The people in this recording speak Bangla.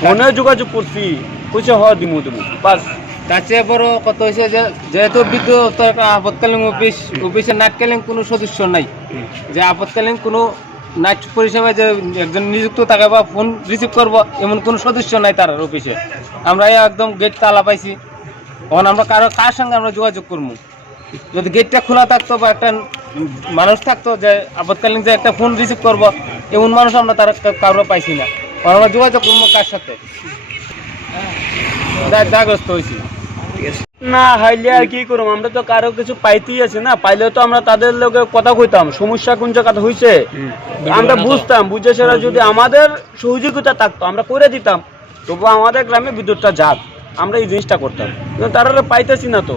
ফোনে যোগাযোগ করছি, কইছে দিমু বাস। তার চেয়ে বড় কত হয়েছে যে যেহেতু বিদ্যুৎ একটা আপৎকালীন অফিসে নাটকালীন কোনো সদস্য নাই, যে আপৎকালীন কোনো নাইট পরিষেবায় যে একজন নিযুক্ত থাকে বা ফোন রিসিভ করবো এমন কোনো সদস্য নাই তার অফিসে। আমরা একদম গেট তালা পাইছি, তখন আমরা কার সঙ্গে আমরা যোগাযোগ করবো? যদি গেটটা খোলা থাকতো বা একটা মানুষ থাকতো যে আপৎকালীন যে একটা ফোন রিসিভ করবো, এমন মানুষ আমরা তার কারো পাইছি না। আমরা যোগাযোগ করবো কার সাথে? দায়গ্রস্ত হয়েছি না হাইলে আর কি করবো, আমরা তো কারো কিছু পাইতেই আছে না, পাইলেও তো আমরা তাদের লোকে কথা কইতাম, সমস্যা কোন জায়গাতে হয়েছে আমরা বুঝতাম, বুঝে সেটা যদি আমাদের সহযোগিতা থাকতো আমরা করে দিতাম, তবু আমাদের গ্রামে বিদ্যুৎটা যাক, আমরা এই জিনিসটা করতাম, কিন্তু তারা পাইতেছি না তো।